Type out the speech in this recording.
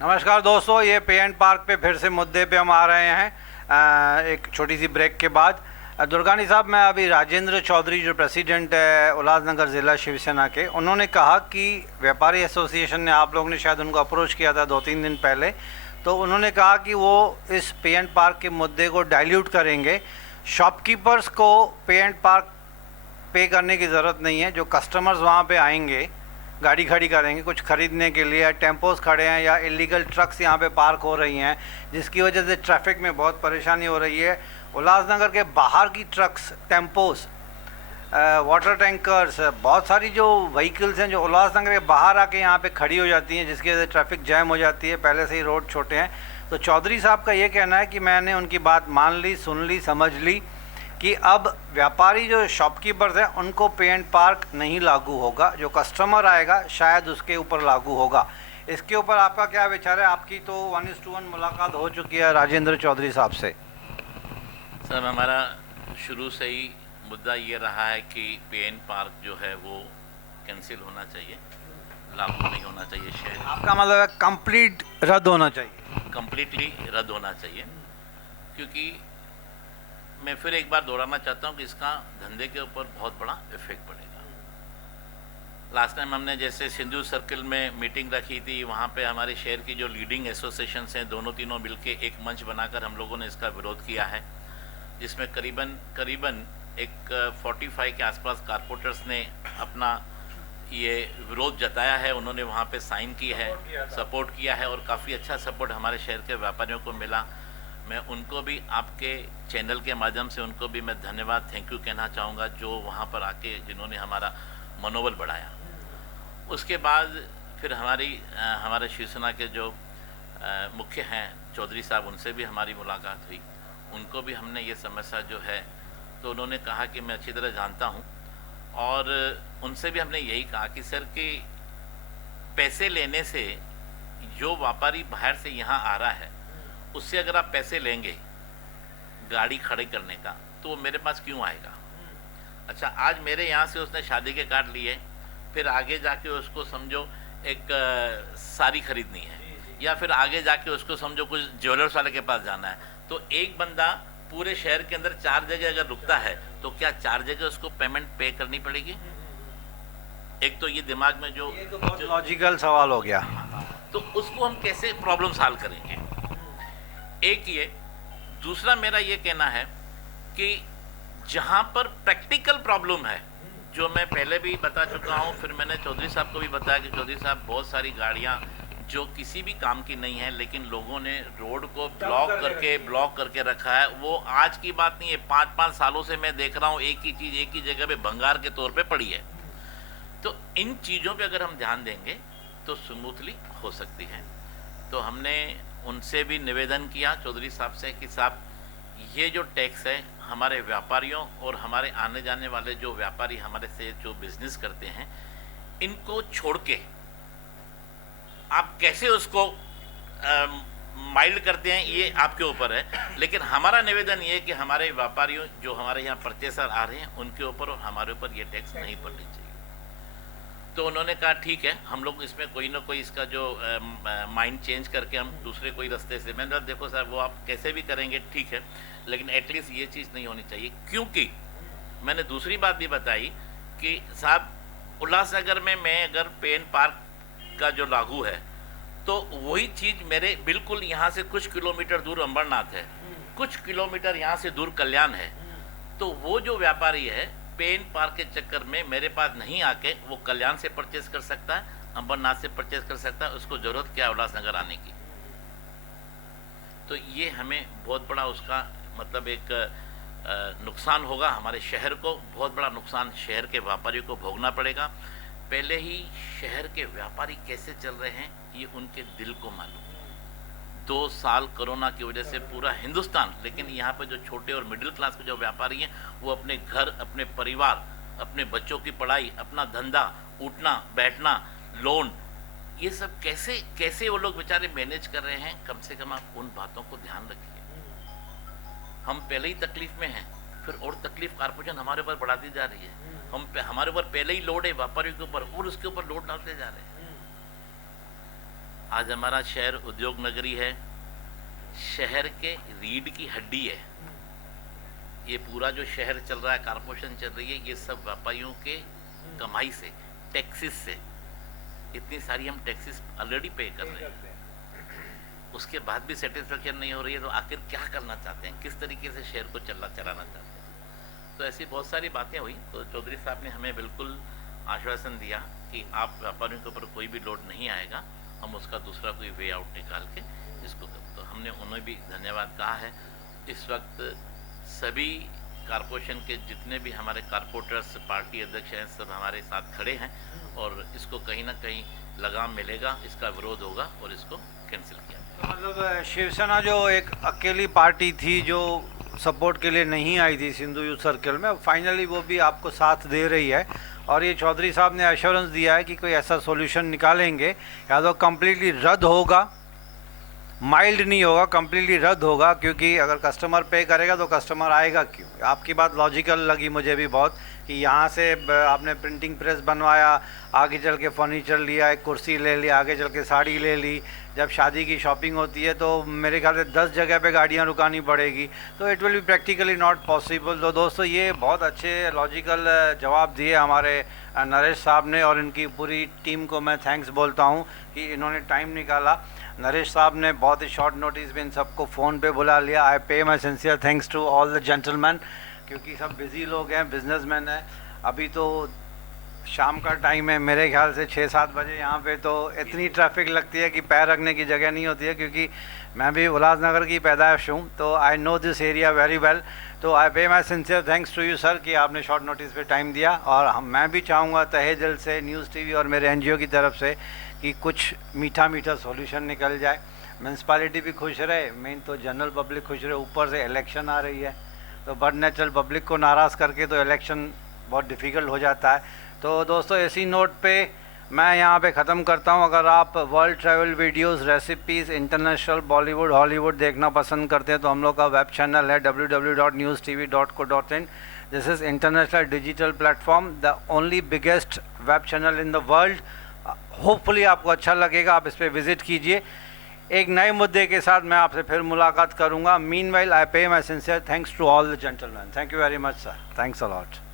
नमस्कार दोस्तों, ये पे एंड पार्क पे फिर से मुद्दे पे हम आ रहे हैं एक छोटी सी ब्रेक के बाद। दुर्गानी साहब, मैं अभी राजेंद्र चौधरी जो प्रेसिडेंट है उल्लासनगर ज़िला शिवसेना के, उन्होंने कहा कि व्यापारी एसोसिएशन ने, आप लोगों ने शायद उनको अप्रोच किया था 2-3 दिन पहले, तो उन्होंने कहा कि वो इस पे एंड पार्क के मुद्दे को डाइल्यूट करेंगे। शॉपकीपर्स को पे एंड पार्क पे करने की ज़रूरत नहीं है। जो कस्टमर्स वहाँ पे आएंगे, गाड़ी खड़ी करेंगे कुछ ख़रीदने के लिए, या टेम्पोस खड़े हैं या इलीगल ट्रक्स यहाँ पे पार्क हो रही हैं, जिसकी वजह से ट्रैफिक में बहुत परेशानी हो रही है। उल्लासनगर के बाहर की ट्रक्स, टेम्पोस, वाटर टैंकर्स, बहुत सारी जो व्हीकल्स हैं जो उल्लासनगर के बाहर आके यहाँ पे खड़ी हो जाती हैं, जिसकी वजह से ट्रैफिक जैम हो जाती है। पहले से ही रोड छोटे हैं। तो चौधरी साहब का ये कहना है कि मैंने उनकी बात मान ली, सुन ली, समझ ली कि अब व्यापारी जो शॉपकीपर्स हैं उनको पे एंड पार्क नहीं लागू होगा, जो कस्टमर आएगा शायद उसके ऊपर लागू होगा। इसके ऊपर आपका क्या विचार है? आपकी तो 1:1 मुलाकात हो चुकी है राजेंद्र चौधरी साहब से। सर, हमारा शुरू से ही मुद्दा ये रहा है कि पे एंड पार्क जो है वो कैंसिल होना चाहिए, लागू नहीं होना चाहिए शहर। आपका मतलब है कंप्लीट रद्द होना चाहिए? कंप्लीटली रद्द होना चाहिए, क्योंकि मैं फिर एक बार दोहराना चाहता हूँ कि इसका धंधे के ऊपर बहुत बड़ा इफेक्ट पड़ेगा। लास्ट टाइम हमने जैसे सिंधु सर्किल में मीटिंग रखी थी, वहाँ पे हमारे शहर की जो लीडिंग एसोसिएशंस हैं, दोनों तीनों मिलके एक मंच बनाकर हम लोगों ने इसका विरोध किया है, जिसमें करीबन एक 45 के आसपास कारपोरेटर्स ने अपना ये विरोध जताया है। उन्होंने वहाँ पे साइन की है, सपोर्ट किया है, और काफ़ी अच्छा सपोर्ट हमारे शहर के व्यापारियों को मिला। मैं उनको भी, आपके चैनल के माध्यम से उनको भी मैं धन्यवाद, थैंक यू कहना चाहूँगा, जो वहाँ पर आके जिन्होंने हमारा मनोबल बढ़ाया। उसके बाद फिर हमारे शिवसेना के जो मुख्य हैं चौधरी साहब, उनसे भी हमारी मुलाकात हुई। उनको भी हमने ये समस्या जो है, तो उन्होंने कहा कि मैं अच्छी तरह जानता हूँ, और उनसे भी हमने यही कहा कि सर कि पैसे लेने से, जो व्यापारी बाहर से यहाँ आ रहा है उससे अगर आप पैसे लेंगे गाड़ी खड़ी करने का, तो वो मेरे पास क्यों आएगा? अच्छा, आज मेरे यहाँ से उसने शादी के कार्ड लिए, फिर आगे जाके उसको समझो एक साड़ी खरीदनी है, या फिर आगे जाके उसको समझो कुछ ज्वेलर्स वाले के पास जाना है, तो एक बंदा पूरे शहर के अंदर 4 जगह अगर रुकता है, तो क्या 4 जगह उसको पेमेंट पे करनी पड़ेगी? एक तो ये दिमाग में जो लॉजिकल सवाल हो गया, तो उसको हम कैसे प्रॉब्लम सॉल्व करेंगे? एक ये। दूसरा मेरा ये कहना है कि जहाँ पर प्रैक्टिकल प्रॉब्लम है, जो मैं पहले भी बता चुका हूँ, फिर मैंने चौधरी साहब को भी बताया कि चौधरी साहब, बहुत सारी गाड़ियाँ जो किसी भी काम की नहीं है, लेकिन लोगों ने रोड को ब्लॉक करके रखा है। वो आज की बात नहीं है, 5-5 सालों से मैं देख रहा हूँ एक ही चीज़ एक ही जगह पे भंगार के तौर पे पड़ी है। तो इन चीज़ों पे अगर हम ध्यान देंगे तो स्मूथली हो सकती है। तो हमने उनसे भी निवेदन किया चौधरी साहब से कि साहब, ये जो टैक्स है हमारे व्यापारियों और हमारे आने जाने वाले जो व्यापारी हमारे से जो बिजनेस करते हैं, इनको छोड़ के आप कैसे उसको माइल्ड करते हैं, ये आपके ऊपर है। लेकिन हमारा निवेदन ये है कि हमारे व्यापारियों जो हमारे यहाँ परचेसर आ रहे हैं, उनके ऊपर और हमारे ऊपर ये टैक्स नहीं पड़नी चाहिए। तो उन्होंने कहा ठीक है, हम लोग इसमें कोई ना कोई इसका जो माइंड चेंज करके हम दूसरे कोई रास्ते से, मैंने कहा देखो साहब, वो आप कैसे भी करेंगे ठीक है, लेकिन एटलीस्ट ये चीज़ नहीं होनी चाहिए। क्योंकि मैंने दूसरी बात भी बताई कि साहब, उल्लासनगर में मैं अगर पे एंड पार्क का जो लागू है, तो वही चीज़ मेरे बिल्कुल यहाँ से कुछ किलोमीटर दूर अंबरनाथ है, कुछ किलोमीटर यहाँ से दूर कल्याण है। तो वो जो व्यापारी है, पे एंड पार्क के चक्कर में मेरे पास नहीं आके वो कल्याण से परचेस कर सकता है, अंबरनाथ से परचेस कर सकता है, उसको जरूरत क्या है उल्लासनगर आने की? तो ये हमें बहुत बड़ा उसका मतलब एक नुकसान होगा, हमारे शहर को बहुत बड़ा नुकसान शहर के व्यापारियों को भोगना पड़ेगा। पहले ही शहर के व्यापारी कैसे चल रहे हैं ये उनके दिल को मालूम। 2 साल कोरोना की वजह से पूरा हिंदुस्तान, लेकिन यहाँ पर जो छोटे और मिडिल क्लास के जो व्यापारी हैं, वो अपने घर, अपने परिवार, अपने बच्चों की पढ़ाई, अपना धंधा, उठना बैठना, लोन, ये सब कैसे वो लोग बेचारे मैनेज कर रहे हैं। कम से कम आप उन बातों को ध्यान रखिए। हम पहले ही तकलीफ में हैं, फिर और तकलीफ कारपोरेशन हमारे ऊपर बढ़ाती जा रही है। हमारे ऊपर पहले ही लोड है व्यापारियों के ऊपर, और उसके ऊपर लोड डालते जा रहे हैं। आज हमारा शहर उद्योग नगरी है, शहर के रीढ़ की हड्डी है। ये पूरा जो शहर चल रहा है, कारपोरेशन चल रही है, ये सब व्यापारियों के कमाई से, टैक्सेस से। इतनी सारी हम टैक्सेस ऑलरेडी पे कर रहे हैं, उसके बाद भी सेटिस्फेक्शन नहीं हो रही है, तो आखिर क्या करना चाहते हैं, किस तरीके से शहर को चलाना चाहते हैं। तो ऐसी बहुत सारी बातें हुई। तो चौधरी साहब ने हमें बिल्कुल आश्वासन दिया कि आप व्यापारियों के ऊपर कोई भी लोड नहीं आएगा, हम उसका दूसरा कोई वे आउट निकाल के इसको कर। तो हमने उन्हें भी धन्यवाद कहा है। इस वक्त सभी कारपोरेशन के जितने भी हमारे कारपोरेटर्स, पार्टी अध्यक्ष हैं, सब हमारे साथ खड़े हैं और इसको कहीं ना कहीं लगाम मिलेगा, इसका विरोध होगा और इसको कैंसिल किया। तो मतलब शिवसेना जो एक अकेली पार्टी थी जो सपोर्ट के लिए नहीं आई थी सिंधु यूथ सर्कल में, फाइनली वो भी आपको साथ दे रही है और ये चौधरी साहब ने एश्योरेंस दिया है कि कोई ऐसा सॉल्यूशन निकालेंगे, या तो कम्प्लीटली रद्द होगा, माइल्ड नहीं होगा, कम्प्लीटली रद्द होगा, क्योंकि अगर कस्टमर पे करेगा तो कस्टमर आएगा क्यों। आपकी बात लॉजिकल लगी मुझे भी बहुत कि यहाँ से आपने प्रिंटिंग प्रेस बनवाया, आगे चल के फर्नीचर लिया, एक कुर्सी ले ली, आगे चल के साड़ी ले ली, जब शादी की शॉपिंग होती है तो मेरे ख्याल से 10 जगह पे गाड़ियाँ रुकानी पड़ेगी, तो it will be practically not possible. तो दोस्तों ये बहुत अच्छे लॉजिकल जवाब दिए हमारे नरेश साहब ने और इनकी पूरी टीम को मैं थैंक्स बोलता हूँ कि इन्होंने टाइम निकाला। नरेश साहब ने बहुत ही शॉर्ट नोटिस में इन सबको फ़ोन पे बुला लिया। I pay my sincere thanks to all the gentleman, क्योंकि सब बिज़ी लोग हैं, बिजनेसमैन हैं। अभी तो शाम का टाइम है, मेरे ख्याल से 6-7 बजे यहाँ पे तो इतनी ट्रैफिक लगती है कि पैर रखने की जगह नहीं होती है, क्योंकि मैं भी उल्लासनगर की पैदाइश हूँ, तो I know this area very well. तो I pay my sincere thanks to you sir कि आपने शॉर्ट नोटिस पे टाइम दिया। और मैं भी चाहूँगा तहे दिल से न्यूज़ टीवी और मेरे एनजीओ की तरफ से कि कुछ मीठा मीठा सॉल्यूशन निकल जाए, म्यूनसिपालिटी भी खुश रहे, मेन तो जनरल पब्लिक खुश रहे। ऊपर से इलेक्शन आ रही है, तो बट नेचुरल पब्लिक को नाराज़ करके तो इलेक्शन बहुत डिफ़िकल्ट हो जाता है। तो दोस्तों इसी नोट पे मैं यहाँ पे ख़त्म करता हूँ। अगर आप world travel videos, recipes, international, Bollywood, Hollywood देखना पसंद करते हैं तो हम लोग का वेब चैनल है www.newstv.co.in। This is international digital platform, the only biggest web channel in the world. Hopefully आपको अच्छा लगेगा, आप इस पर विज़िट कीजिए। एक नए मुद्दे के साथ मैं आपसे फिर मुलाकात करूँगा। Meanwhile I pay my sincere thanks to all the gentleman. Thank you very much sir, thanks a lot.